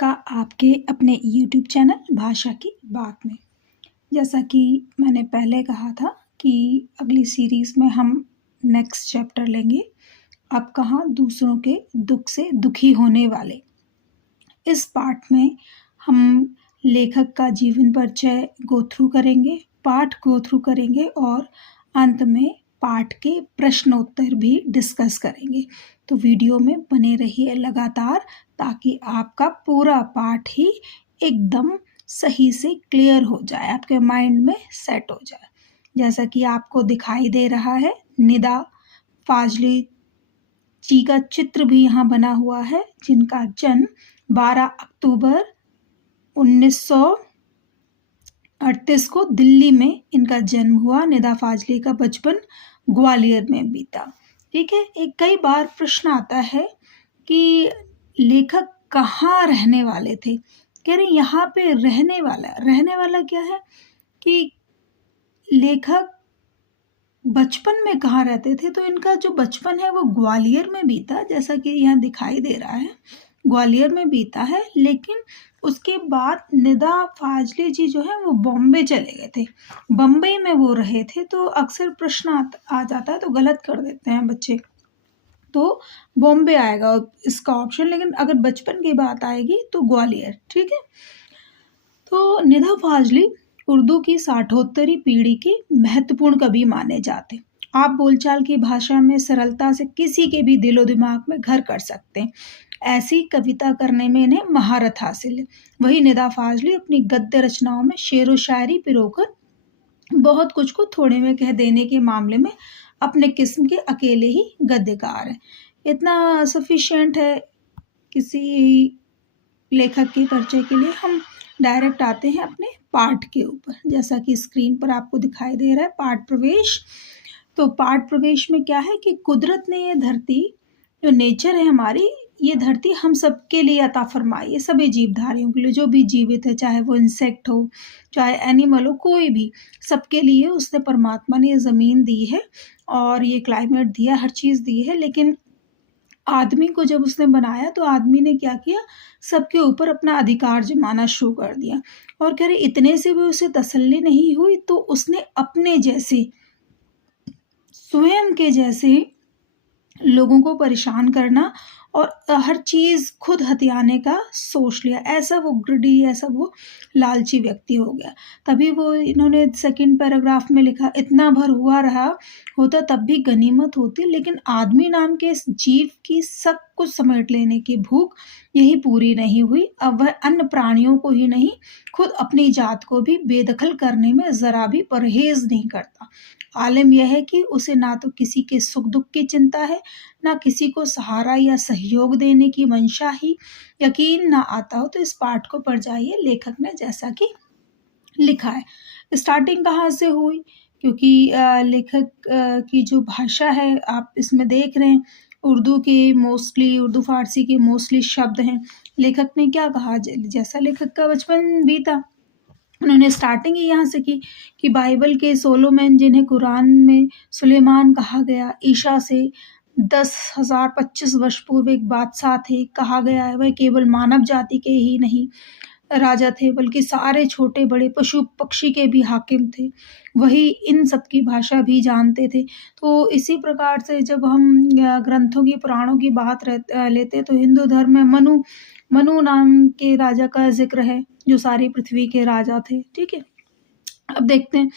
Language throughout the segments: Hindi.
का आपके अपने यूट्यूब चैनल भाषा की बात में। जैसा कि मैंने पहले कहा था कि अगली सीरीज़ में हम नेक्स्ट चैप्टर लेंगे, अब कहाँ दूसरों के दुख से दुखी होने वाले। इस पार्ट में हम लेखक का जीवन परिचय गो थ्रू करेंगे, पाठ गो थ्रू करेंगे और अंत में पाठ के प्रश्नोत्तर भी डिस्कस करेंगे। तो वीडियो में बने रहिए लगातार, ताकि आपका पूरा पाठ ही एकदम सही से क्लियर हो जाए, आपके माइंड में सेट हो जाए। जैसा कि आपको दिखाई दे रहा है, निदा फाजली जी का चित्र भी यहाँ बना हुआ है, जिनका जन्म 12 अक्टूबर 1938 को दिल्ली में इनका जन्म हुआ। निदा फाजली का बचपन ग्वालियर में बीता। ठीक है, एक कई बार प्रश्न आता है कि लेखक कहाँ रहने वाले थे। कह रहे यहाँ पे रहने वाला क्या है कि लेखक बचपन में कहाँ रहते थे। तो इनका जो बचपन है वो ग्वालियर में बीता, जैसा कि यहाँ दिखाई दे रहा है, ग्वालियर में बीता है। लेकिन उसके बाद निदा फाजली जी जो है वो बॉम्बे चले गए थे, बम्बई में वो रहे थे। तो अक्सर प्रश्न आ जाता है तो गलत कर देते हैं बच्चे, तो बॉम्बे आएगा इसका ऑप्शन, लेकिन अगर बचपन की बात आएगी तो ग्वालियर। ठीक है, तो निदा फाजली उर्दू की साठोत्तरी पीढ़ी के महत्वपूर्ण कवि माने जाते। आप बोलचाल की भाषा में सरलता से किसी के भी दिलो दिमाग में घर कर सकते हैं। ऐसी कविता करने में इन्हें महारत हासिल है। वही निदा फाजली अपनी गद्य रचनाओं में शेर व शायरी पिरोकर बहुत कुछ को थोड़े में कह देने के मामले में अपने किस्म के अकेले ही गद्यकार हैं। इतना सफिशिएंट है किसी लेखक के परिचय के लिए। हम डायरेक्ट आते हैं अपने पाठ के ऊपर, जैसा कि स्क्रीन पर आपको दिखाई दे रहा है पाठ प्रवेश। तो पाठ प्रवेश में क्या है कि कुदरत ने ये धरती, जो नेचर है हमारी, ये धरती हम सबके लिए अता फरमाई है, सभी जीवधारियों के लिए, जो भी जीवित है, चाहे वो इंसेक्ट हो, चाहे एनिमल हो, कोई भी, सबके लिए उसने, परमात्मा ने ये ज़मीन दी है और ये क्लाइमेट दिया, हर चीज़ दी है। लेकिन आदमी को जब उसने बनाया तो आदमी ने क्या किया, सबके ऊपर अपना अधिकार जमाना शुरू कर दिया। और कह रहे इतने से भी उसे तसल्ली नहीं हुई, तो उसने अपने जैसे, स्वयं के जैसे लोगों को परेशान करना और हर चीज़ खुद हथियाने का सोच लिया। ऐसा वो ग्रीडी, ऐसा वो लालची व्यक्ति हो गया। तभी वो इन्होंने सेकंड पैराग्राफ में लिखा, इतना भर हुआ रहा होता तब भी गनीमत होती, लेकिन आदमी नाम के इस जीव की सब कुछ समेट लेने की भूख यही पूरी नहीं हुई। अब वह अन्य प्राणियों को ही नहीं, खुद अपनी जात को भी बेदखल करने में जरा भी परहेज नहीं करता। आलिम यह है कि उसे ना तो किसी के सुख दुख की चिंता है, ना किसी को सहारा या सहयोग देने की मंशा ही यकीन ना आता हो। तो इस पाठ को पढ़ जाइए, लेखक ने जैसा कि लिखा है। स्टार्टिंग कहाँ से हुई, क्योंकि लेखक की जो भाषा है आप इसमें देख रहे हैं, उर्दू के मोस्टली, उर्दू फारसी के मोस्टली शब्द हैं। लेखक ने क्या कहा, जैसा लेखक का बचपन बीता, उन्होंने स्टार्टिंग ही यहाँ से की कि बाइबल के सोलोमन, जिन्हें कुरान में सुलेमान कहा गया, ईशा से 10,025 वर्ष पूर्व एक बादशाह थे। कहा गया है वह केवल मानव जाति के ही नहीं राजा थे, बल्कि सारे छोटे बड़े पशु पक्षी के भी हाकिम थे। वही इन सब की भाषा भी जानते थे। तो इसी प्रकार से जब हम ग्रंथों की, पुराणों की बात लेते तो हिंदू धर्म में मनु नाम के राजा का जिक्र है, जो सारी पृथ्वी के राजा थे। ठीक है, अब देखते हैं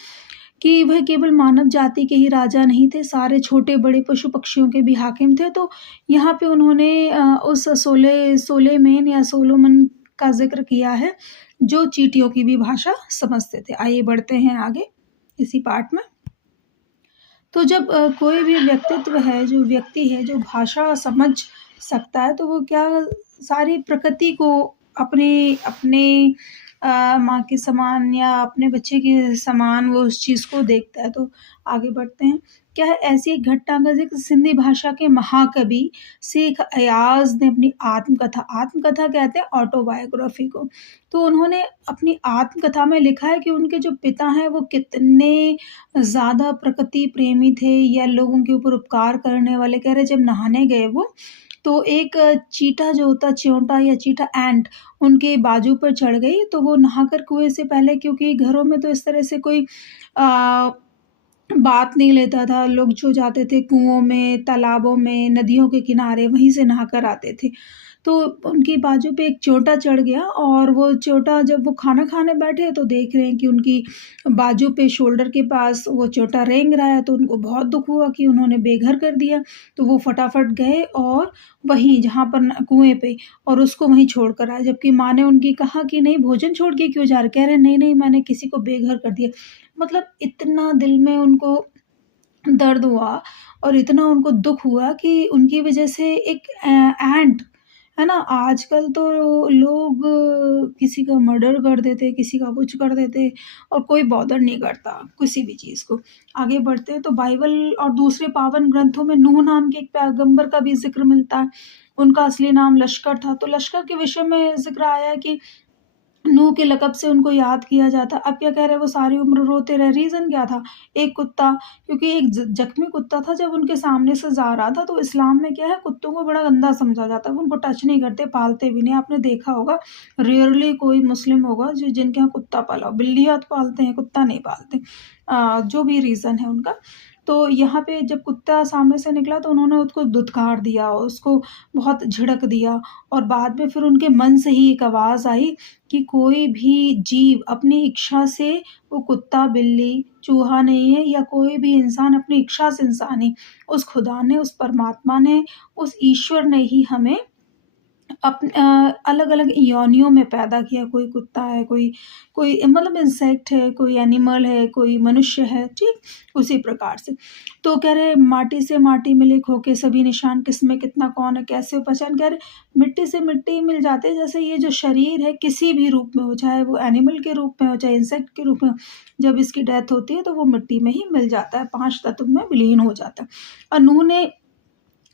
कि वह केवल मानव जाति के ही राजा नहीं थे, सारे छोटे बड़े पशु पक्षियों के भी हाकिम थे। तो यहाँ पे उन्होंने उस सोलेमन या सोलोमन का जिक्र किया है, जो चींटियों की भी भाषा समझते थे। आइए बढ़ते हैं आगे इसी पाठ में। तो जब कोई भी व्यक्तित्व है, जो व्यक्ति है, जो भाषा समझ सकता है, तो वो क्या, सारी प्रकृति को अपने माँ के समान या अपने बच्चे के समान वो उस चीज़ को देखता है। तो आगे बढ़ते हैं। क्या है, ऐसी एक घटना का जिक्र सिंधी भाषा के महाकवि शेख अयाज ने अपनी आत्मकथा कहते हैं ऑटोबायोग्राफी को। तो उन्होंने अपनी आत्मकथा में लिखा है कि उनके जो पिता हैं वो कितने ज़्यादा प्रकृति प्रेमी थे या लोगों के ऊपर उपकार करने वाले। कह रहे जब नहाने गए वो, तो एक चीटा जो होता है, च्योंटा या चीटा एंट उनके बाजू पर चढ़ गई, तो वो नहाकर कुएँ से पहले, क्योंकि घरों में तो इस तरह से कोई अ, बात नहीं लेता था, लोग जो जाते थे कुओं में, तालाबों में, नदियों के किनारे वहीं से नहाकर आते थे। तो उनकी बाजू पे एक च्योंटा चढ़ गया और वो च्योंटा जब वो खाना खाने बैठे तो देख रहे हैं कि उनकी बाजू पे शोल्डर के पास वो च्योंटा रेंग रहा है, तो उनको बहुत दुःख हुआ कि उन्होंने बेघर कर दिया। तो वो फटाफट गए और वहीं जहाँ पर न कुएँ पे, और उसको वहीं छोड़ कर आए। जबकि माँ ने उनकी कहा कि नहीं, भोजन छोड़ के क्यों जा रहे? कह रहे नहीं, नहीं, मैंने किसी को बेघर कर दिया। मतलब इतना दिल में उनको दर्द हुआ और इतना उनको दुःख हुआ कि उनकी वज़ह से एक एंट, है ना? आजकल तो लोग किसी का मर्डर कर देते, किसी का कुछ कर देते और कोई बॉदर नहीं करता किसी भी चीज़ को। आगे बढ़ते हैं तो बाइबल और दूसरे पावन ग्रंथों में नूह नाम के एक पैगंबर का भी ज़िक्र मिलता है। उनका असली नाम लश्कर था। तो लश्कर के विषय में ज़िक्र आया है कि नूह के लक़ब से उनको याद किया जाता। अब क्या कह रहे हैं, वो सारी उम्र रोते रहे, रीज़न क्या था? एक कुत्ता, क्योंकि एक ज़ख्मी कुत्ता था जब उनके सामने से जा रहा था, तो इस्लाम में क्या है, कुत्तों को बड़ा गंदा समझा जाता है, वो उनको टच नहीं करते, पालते भी नहीं। आपने देखा होगा, रेयरली कोई मुस्लिम होगा जो जिनके यहाँ कुत्ता पाला हो, बिल्लियाँ तो पालते हैं, कुत्ता नहीं पालते। जो भी रीज़न है उनका। तो यहाँ पे जब कुत्ता सामने से निकला तो उन्होंने उसको धुतकार दिया, उसको बहुत झिड़क दिया और बाद में फिर उनके मन से ही एक आवाज़ आई कि कोई भी जीव अपनी इच्छा से, वो कुत्ता, बिल्ली, चूहा नहीं है या कोई भी इंसान अपनी इच्छा से इंसान नहीं, उस खुदा ने, उस परमात्मा ने, उस ईश्वर ने ही हमें अलग-अलग योनियों में पैदा किया। कोई कुत्ता है, कोई कोई मतलब इंसेक्ट है, कोई एनिमल है, कोई मनुष्य है, ठीक? उसी प्रकार से। तो कह रहे माटी से माटी मिले होके सभी निशान, किसमें कितना कौन है, कैसे पहचान? कह रहे मिट्टी से मिट्टी मिल जाते हैं, जैसे ये जो शरीर है किसी भी रूप में हो, चाहे वो एनिमल के रूप में हो, चाहे इंसेक्ट के रूप में हो, जब इसकी डेथ होती है तो वो मिट्टी में ही मिल जाता है, 5 तत्व में विलीन हो जाता है। और नूह ने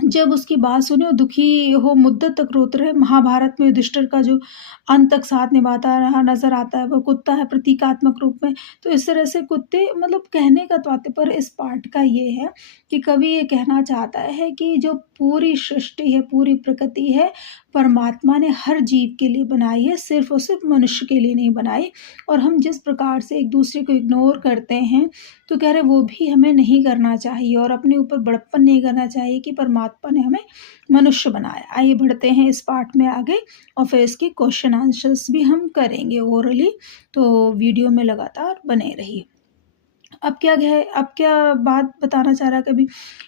जब उसकी बात सुनी और दुखी हो मुद्दत तक रोते रहे। महाभारत में युधिष्ठिर का जो अंत तक साथ निभाता रहा नज़र आता है, वो कुत्ता है प्रतीकात्मक रूप में। तो इस तरह से कुत्ते, मतलब कहने का तात्पर्य इस पाठ का ये है कि कवि ये कहना चाहता है कि जो पूरी सृष्टि है, पूरी प्रकृति है, परमात्मा ने हर जीव के लिए बनाई है, सिर्फ़ और सिर्फ़ मनुष्य के लिए नहीं बनाई। और हम जिस प्रकार से एक-दूसरे को इग्नोर करते हैं, तो कह रहे वो भी हमें नहीं करना चाहिए और अपने ऊपर बड़प्पन नहीं करना चाहिए कि परमात्मा ने हमें मनुष्य बनाया। आइए बढ़ते हैं इस पार्ट में आगे और फिर इसके क्वेश्चन आंसर्स भी हम करेंगे ओरली, तो वीडियो में लगातार बने रहिए। अब क्या बात बताना चाह रहा है कवि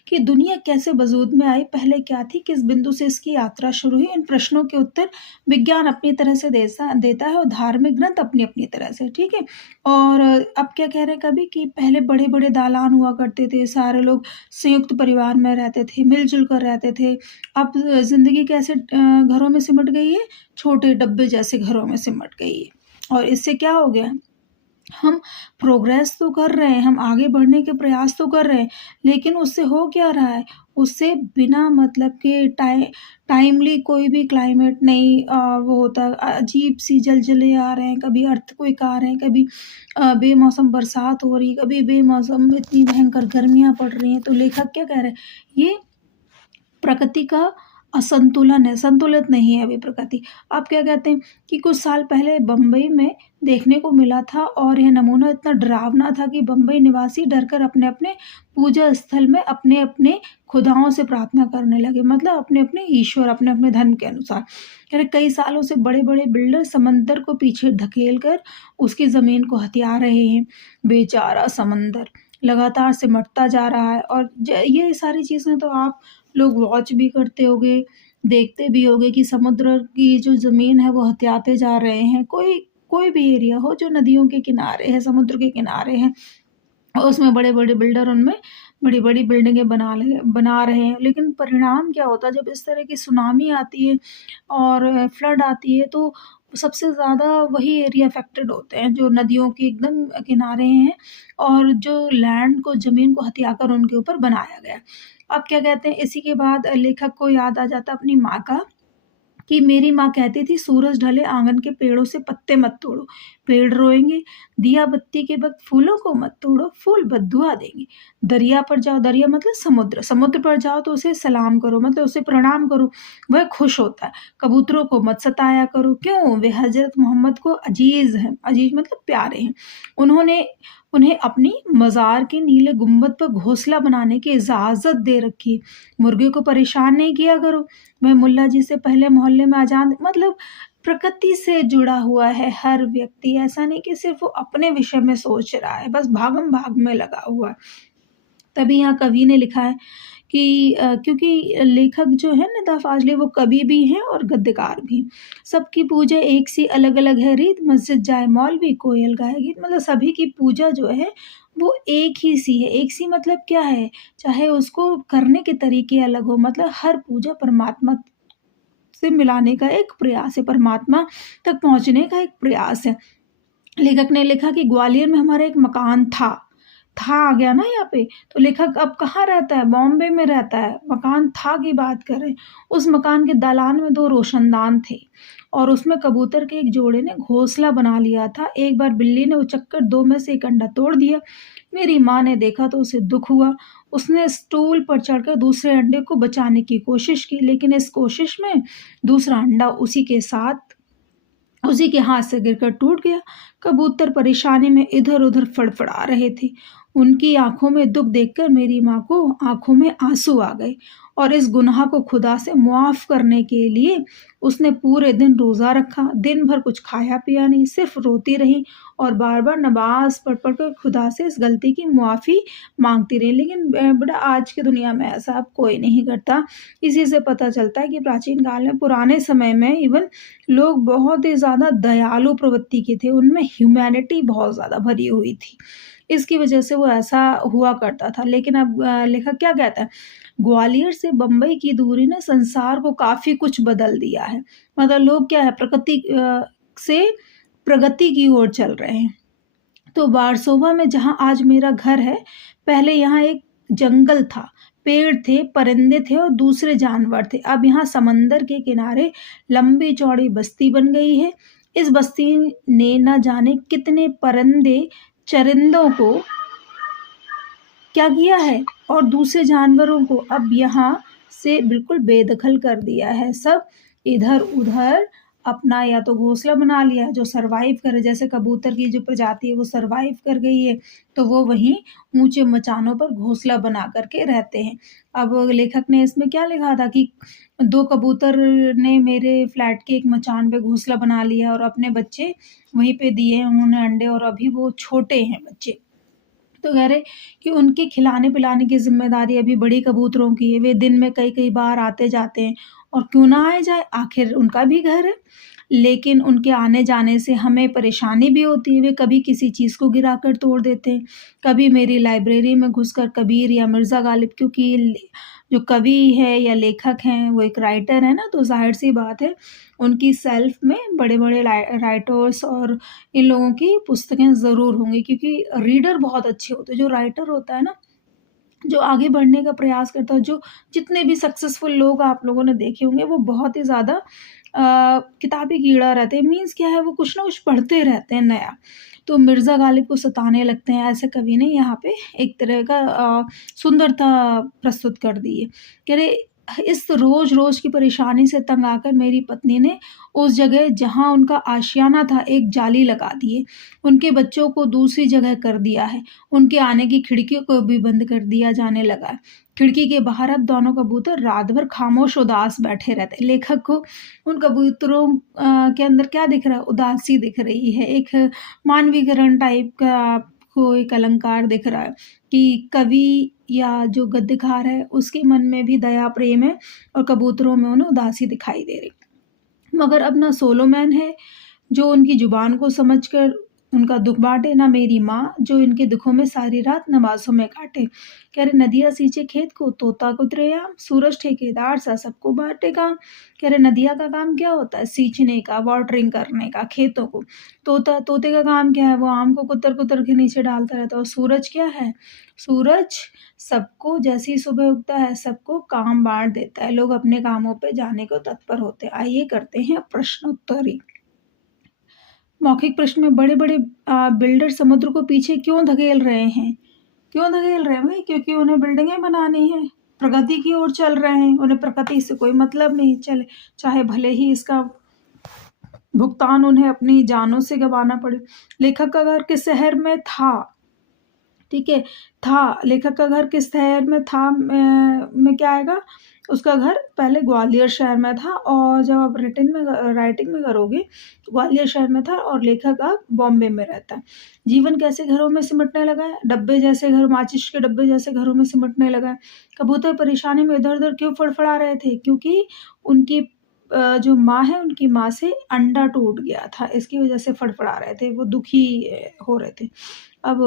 कि दुनिया कैसे वजूद में आई, पहले क्या थी, किस बिंदु से इसकी यात्रा शुरू हुई? इन प्रश्नों के उत्तर विज्ञान अपनी तरह से देता है और धार्मिक ग्रंथ अपनी-अपनी तरह से, ठीक है? और अब क्या कह रहे हैं कवि कि पहले बड़े-बड़े दालान हुआ करते थे, सारे लोग संयुक्त परिवार में रहते थे, मिल-जुल कर रहते थे। अब ज़िंदगी कैसे घरों में सिमट गई है? छोटे डब्बे जैसे घरों में सिमट गई है। और इससे क्या हो गया? हम प्रोग्रेस तो कर रहे हैं, हम आगे बढ़ने के प्रयास तो कर रहे हैं, लेकिन उससे हो क्या रहा है? उससे बिना मतलब के टाइमली कोई भी क्लाइमेट नहीं वो होता, अजीब-सी ज़लज़ले आ रहे हैं, कभी अर्थक्वेक आ रहे हैं, कभी बेमौसम बरसात हो रही है, कभी बेमौसम इतनी भयंकर गर्मियाँ पड़ रही हैं। तो लेखक क्या कह रहे हैं? ये प्रकृति का असंतुलन है, संतुलित नहीं है अभी प्रकृति। आप क्या कहते हैं कि कुछ साल पहले बम्बई में देखने को मिला था और यह नमूना इतना डरावना था कि बम्बई निवासी डरकर अपने-अपने पूजा स्थल में अपने-अपने खुदाओं से प्रार्थना करने लगे। मतलब अपने-अपने ईश्वर, अपने-अपने धर्म के अनुसार। कह रहे कई सालों से बड़े-बड़े बिल्डर समंदर को पीछे धकेल कर उसकी ज़मीन को हथिया रहे हैं। बेचारा समंदर लगातार सिमटता जा रहा है और ये सारी चीज़ें तो आप लोग वॉच भी करते होंगे, देखते भी होंगे कि समुद्र की जो ज़मीन है वो हथियाते जा रहे हैं। कोई कोई भी एरिया हो जो नदियों के किनारे है, समुद्र के किनारे है, और उसमें बड़े-बड़े बिल्डर उनमें बड़ी-बड़ी बिल्डिंगें बना रहे हैं। लेकिन परिणाम क्या होता है जब इस तरह की सुनामी आती है और फ्लड आती है, तो सबसे ज़्यादा वही एरिया अफ़ेक्टेड होते हैं जो नदियों के एकदम किनारे हैं और जो लैंड को, ज़मीन को हथिया कर उनके ऊपर बनाया गया है। अब क्या कहते हैं, इसी के बाद लेखक को याद आ जाता है अपनी माँ का कि मेरी माँ कहती थी सूरज ढले आंगन के पेड़ों से पत्ते मत तोड़ो, पेड़ रोएंगे, दिया बत्ती के वक्त फूलों को मत तोड़ो, फूल बद्दुआ देंगे। दरिया पर जाओ, दरिया मतलब समुद्र, समुद्र पर जाओ तो उसे सलाम करो, मतलब उसे प्रणाम करो, वह खुश होता है। कबूतरों को मत सताया करो, क्यों? वे हजरत मोहम्मद को अजीज हैं, अजीज मतलब प्यारे हैं। उन्होंने उन्हें अपनी मज़ार के नीले गुंबद पर घोंसला बनाने की इजाज़त दे रखी। मुर्गे को परेशान नहीं किया करो, वह मुल्ला जी से पहले मोहल्ले में अजान, मतलब प्रकृति से जुड़ा हुआ है हर व्यक्ति। ऐसा नहीं कि सिर्फ वो अपने विषय में सोच रहा है, बस भागम भाग में लगा हुआ है। तभी यहाँ कवि ने लिखा है कि क्योंकि लेखक जो है निदा फाजली वो कवि भी हैं और गद्यकार भी। सबकी पूजा एक सी अलग अलग है रीत, मस्जिद जाए मौलवी कोयल गाए गीत, मतलब सभी की पूजा जो है वो एक ही सी है। एक सी मतलब क्या है? चाहे उसको करने के तरीके अलग हो, मतलब हर पूजा परमात्मा से मिलाने का एक प्रयास है, परमात्मा तक पहुंचने का एक प्रयास है। लेखक ने लिखा कि ग्वालियर में हमारा एक मकान था आ गया ना यहाँ पे, तो लेखक अब कहाँ रहता है? बॉम्बे में रहता है। मकान था की बात कर रहे हैं। उस मकान के दालान में 2 रोशनदान थे और उसमें कबूतर के एक जोड़े ने घोंसला बना लिया था। एक बार बिल्ली ने उचक्कर 2 में से एक अंडा तोड़ दिया। मेरी माँ ने देखा तो उसे दुख हुआ। उसने स्टूल पर चढ़कर दूसरे अंडे को बचाने की कोशिश की, लेकिन इस कोशिश में दूसरा अंडा उसी के हाथ से गिरकर टूट गया। कबूतर परेशानी में इधर-उधर फड़फड़ा रहे थे। उनकी आंखों में दुख देखकर मेरी माँ को आंखों में आंसू आ गए और इस गुनाह को खुदा से मुआफ़ करने के लिए उसने पूरे दिन रोज़ा रखा। दिन भर कुछ खाया पिया नहीं, सिर्फ रोती रही और बार-बार नमाज़ पढ़ कर खुदा से इस गलती की मुआफ़ी माँगती रही। लेकिन बेटा आज की दुनिया में ऐसा अब कोई नहीं करता। इसी से पता चलता है कि प्राचीन काल में, पुराने समय में इवन लोग बहुत ही ज़्यादा दयालु प्रवृत्ति के थे, उनमें ह्यूमैनिटी बहुत ज़्यादा भरी हुई थी। इसकी वजह से वो ऐसा हुआ करता था। लेकिन अब लेखक क्या कहता है? ग्वालियर से बम्बई की दूरी ने संसार को काफ़ी कुछ बदल दिया है। मतलब लोग क्या है, से प्रगति की ओर चल रहे हैं। तो वारसोवा में जहाँ आज मेरा घर है, पहले यहाँ एक जंगल था, पेड़ थे, परिंदे थे और दूसरे जानवर थे। अब यहाँ समंदर के किनारे लंबी चौड़ी बस्ती बन गई है। इस बस्ती ने न जाने कितने परिंदे चरिंदों को क्या किया है और दूसरे जानवरों को अब यहाँ से बिल्कुल बेदखल कर दिया है। सब इधर-उधर अपना या तो घोंसला बना लिया है जो सर्वाइव करे, जैसे कबूतर की जो प्रजाति है वो सर्वाइव कर गई है, तो वो वहीं ऊँचे मचानों पर घोंसला बना कर के रहते हैं। अब लेखक ने इसमें क्या लिखा था कि 2 कबूतर ने मेरे फ्लैट के एक मचान पे घोंसला बना लिया और अपने बच्चे वहीं पे दिए हैं उन्होंने अंडे, और अभी वो छोटे हैं बच्चे। तो कह रहे कि उनके खिलाने-पिलाने की ज़िम्मेदारी अभी बड़ी कबूतरों की है। वे दिन में कई-कई बार आते-जाते हैं और क्यों ना आए जाएँ, आखिर उनका भी घर है। लेकिन उनके आने-जाने से हमें परेशानी भी होती है। वे कभी किसी चीज़ को गिराकर तोड़ देते हैं, कभी मेरी लाइब्रेरी में घुसकर कबीर या मिर्ज़ा गालिब, क्योंकि जो कवि है या लेखक हैं वो एक राइटर है ना, तो ज़ाहिर-सी बात है उनकी शेल्फ में बड़े-बड़े राइटर्स और इन लोगों की पुस्तकें ज़रूर होंगी, क्योंकि रीडर बहुत अच्छे होते हैं। जो राइटर होता है ना, जो आगे बढ़ने का प्रयास करता है, जो जितने भी सक्सेसफुल लोग आप लोगों ने देखे होंगे वो बहुत ही ज़्यादा किताबी कीड़ा रहते हैं। मीन्स क्या है, वो कुछ ना कुछ पढ़ते रहते हैं नया। तो मिर्ज़ा गालिब को सताने लगते हैं, ऐसे कवि ने यहाँ पे एक तरह का सुंदरता प्रस्तुत कर दी है। कह रहे इस रोज़-रोज़ की परेशानी से तंग आकर मेरी पत्नी ने उस जगह जहाँ उनका आशियाना था एक जाली लगा दी है। उनके बच्चों को दूसरी जगह कर दिया है। उनके आने की खिड़कियों को भी बंद कर दिया जाने लगा है। खिड़की के बाहर अब दोनों कबूतर रात भर खामोश उदास बैठे रहते हैं। लेखक को उन कबूतरों के अंदर क्या दिख रहा है? उदासी दिख रही है। एक मानवीकरण टाइप का आपको एक अलंकार दिख रहा है कि कवि या जो गद्यकार है उसके मन में भी दया प्रेम है और कबूतरों में उन्हें उदासी दिखाई दे रही। मगर अब ना सोलोमैन है जो उनकी जुबान को समझकर उनका दुख बाँटे, ना मेरी माँ जो इनके दुखों में सारी रात नमाज़ों में काटे। कह रहे नदियाँ सींचे खेत को, तोता कुतरे आम, सूरज ठेकेदार सा सबको बाँटे काम। कह रहे नदिया का काम क्या होता है? सींचने का, वाटरिंग करने का खेतों को। तोते का काम क्या है? वो आम को कुतर-कुतर के नीचे डालता रहता है। और सूरज क्या है? सूरज सबको जैसे ही सुबह उगता है सबको काम बाँट देता है। लोग अपने कामों पे जाने को तत्पर होते हैं। आइए करते हैं प्रश्नोत्तरी। मौखिक प्रश्न में बड़े-बड़े बिल्डर समुद्र को पीछे क्यों धकेल रहे हैं? क्यों धकेल रहे हैं भाई? क्योंकि उन्हें बिल्डिंगें बनानी है, प्रगति की ओर चल रहे हैं, उन्हें प्रकृति से कोई मतलब नहीं। चले चाहे भले ही इसका भुगतान उन्हें अपनी जानों से गँवाना पड़े। लेखक का घर किस शहर में था? ठीक है, था। लेखक का घर किस शहर में था में क्या आएगा? उसका घर पहले ग्वालियर शहर में था और जब आप राइटिंग में करोगे तो ग्वालियर शहर में था और लेखक अब बॉम्बे में रहता है। जीवन कैसे घरों में सिमटने लगा है? डब्बे जैसे घर, माचिस के डब्बे जैसे घरों में सिमटने लगा है। कबूतर परेशानी में इधर-उधर क्यों फड़फड़ा रहे थे? क्योंकि उनकी जो माँ है, उनकी माँ से अंडा टूट गया था, इसकी वजह से फड़फड़ा रहे थे, वो दुखी हो रहे थे। अब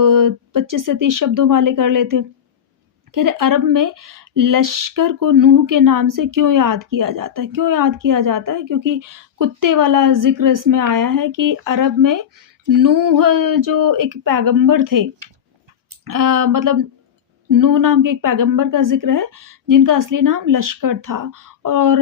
25 से 30 शब्दों वाले कर लेते हैं। कह रहे अरब में लश्कर को नूह के नाम से क्यों याद किया जाता है? क्यों याद किया जाता है? क्योंकि कुत्ते वाला ज़िक्र इसमें आया है कि अरब में नूह जो एक पैगंबर थे, मतलब नूह नाम के एक पैगंबर का ज़िक्र है, जिनका असली नाम लश्कर था और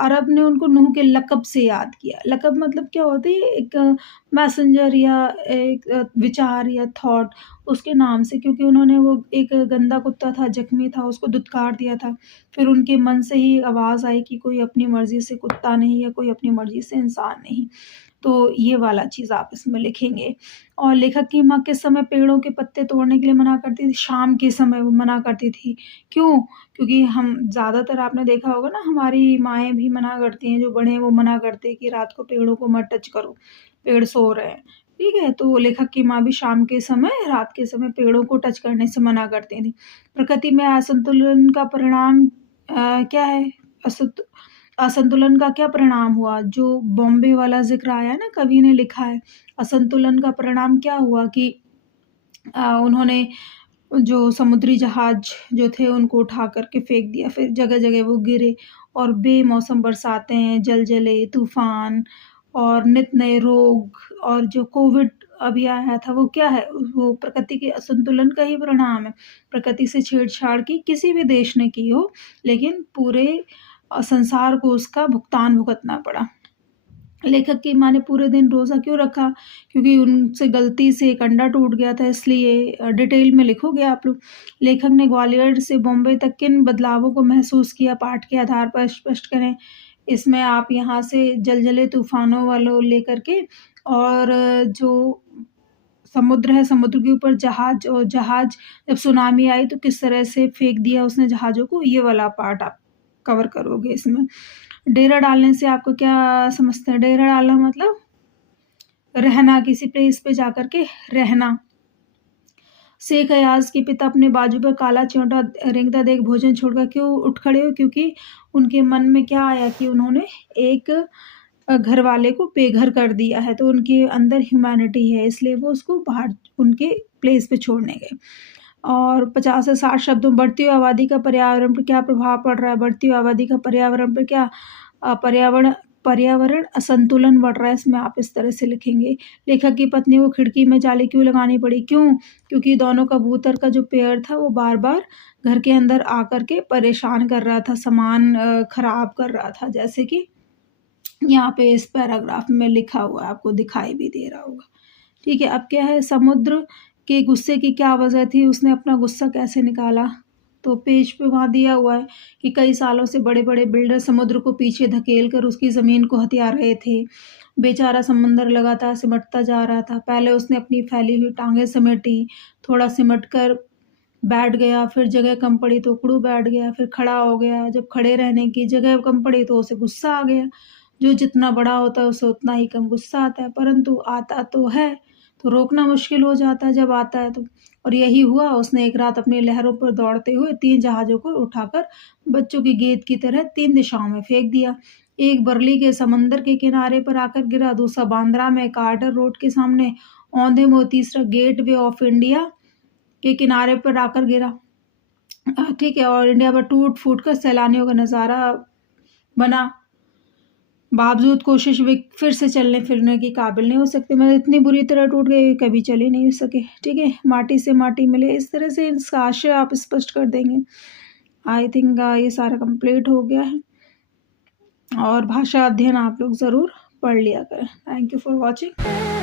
अरब ने उनको नूह के लक़ब से याद किया। लक़ब मतलब क्या होती है? एक मैसेंजर या एक विचार या थॉट उसके नाम से, क्योंकि उन्होंने वो एक गंदा कुत्ता था, ज़ख्मी था, उसको धुतकार दिया था। फिर उनके मन से ही आवाज़ आई कि कोई अपनी मर्ज़ी से कुत्ता नहीं या कोई अपनी मर्ज़ी से इंसान नहीं। तो ये वाला चीज़ आप इसमें लिखेंगे। और लेखक की माँ किस समय पेड़ों के पत्ते तोड़ने के लिए मना करती थी? शाम के समय वो मना करती थी। क्यों? क्योंकि हम ज़्यादातर आपने देखा होगा ना, हमारी माएँ भी मना करती हैं, जो बड़े हैं वो मना करते हैं कि रात को पेड़ों को मत टच करो, पेड़ सो रहे हैं। ठीक है? तो लेखक की माँ भी शाम के समय, रात के समय पेड़ों को टच करने से मना करती थी। प्रकृति में असंतुलन का परिणाम क्या है? असंतुलन का क्या परिणाम हुआ? जो बॉम्बे वाला ज़िक्र आया है ना, कवि ने लिखा है, असंतुलन का परिणाम क्या हुआ कि उन्होंने जो समुद्री जहाज जो थे उनको उठा कर के फेंक दिया, फिर जगह-जगह वो गिरे और बेमौसम बरसातें, जलजले, तूफ़ान और नित नए रोग और जो कोविड अभी आया था वो क्या है? वो प्रकृति के असंतुलन का ही परिणाम है। प्रकृति से छेड़छाड़ की किसी भी देश ने की हो, लेकिन पूरे संसार को उसका भुगतान भुगतना पड़ा। लेखक की माँ ने पूरे दिन रोज़ा क्यों रखा? क्योंकि उनसे गलती से एक अंडा टूट गया था, इसलिए डिटेल में लिखोगे आप लोग। लेखक ने ग्वालियर से बॉम्बे तक किन बदलावों को महसूस किया? पाठ के आधार पर स्पष्ट करें। इसमें आप यहाँ से जलजले तूफ़ानों वालों लेकर के और जो समुद्र है, समुद्र के ऊपर जहाज, और जहाज जब सुनामी आई तो किस तरह से फेंक दिया उसने जहाज़ों को, ये वाला पार्ट आप कवर करोगे इसमें। डेरा डालने से आपको क्या समझते हैं? डेरा डालना मतलब रहना, किसी प्लेस पे जाकर के रहना। शेख अयाज के पिता अपने बाजू पर काला चिमटा रेंगता देख भोजन छोड़कर क्यों उठ खड़े हुए? क्योंकि उनके मन में क्या आया कि उन्होंने एक घरवाले को बेघर कर दिया है, तो उनके अंदर ह्यूमैनिटी है, इसलिए वो उसको बाहर उनके प्लेस पे छोड़ने गए। और 50 से 60 शब्दों में बढ़ती हुई आबादी का पर्यावरण पर क्या प्रभाव पड़ रहा है? बढ़ती हुई आबादी का पर्यावरण पर क्या पर्यावरण पर्यावरण असंतुलन बढ़ रहा है, इसमें आप इस तरह से लिखेंगे। लेखक की पत्नी को खिड़की में जाली क्यों लगानी पड़ी? क्यों? क्योंकि दोनों कबूतर का जो पेयर था वो बार-बार घर के अंदर आकर के परेशान कर रहा था, सामान खराब कर रहा था, जैसे कि यहाँ पे इस पैराग्राफ में लिखा हुआ है, आपको दिखाई भी दे रहा होगा। ठीक है, अब क्या है? समुद्र के गुस्से की क्या वजह थी? उसने अपना गुस्सा कैसे निकाला? तो पेज पे वहाँ दिया हुआ है कि कई सालों से बड़े-बड़े बिल्डर समुद्र को पीछे धकेल कर उसकी ज़मीन को हथिया रहे थे। बेचारा समंदर लगातार सिमटता जा रहा था। पहले उसने अपनी फैली हुई टाँगें समेटी, थोड़ा सिमट कर बैठ गया, फिर जगह कम पड़ी तो उकड़ू बैठ गया, फिर खड़ा हो गया। जब खड़े रहने की जगह कम पड़ी तो उसे गुस्सा आ गया। जो जितना बड़ा होता है उसे उतना ही कम गुस्सा आता है, परंतु आता तो है, तो रोकना मुश्किल हो जाता है जब आता है तो। और यही हुआ, उसने एक रात अपनी लहरों पर दौड़ते हुए 3 जहाज़ों को उठाकर बच्चों की गेंद की तरह 3 दिशाओं में फेंक दिया। एक बरली के समंदर के किनारे पर आकर गिरा, दूसरा बांद्रा में कार्टर रोड के सामने औंधे मोती तीसरा गेटवे ऑफ इंडिया के किनारे पर आकर गिरा। ठीक है, और इंडिया पर टूट फूट कर सैलानियों का नज़ारा बना। बावजूद कोशिश वे फिर से चलने फिरने की काबिल नहीं हो सकते, मतलब इतनी बुरी तरह टूट गए कभी चल ही नहीं सके। ठीक है, माटी से माटी मिले, इस तरह से इसका आशय आप स्पष्ट कर देंगे। आई थिंक ये सारा कंप्लीट हो गया है, और भाषा अध्ययन आप लोग ज़रूर पढ़ लिया करें। Thank you for watching.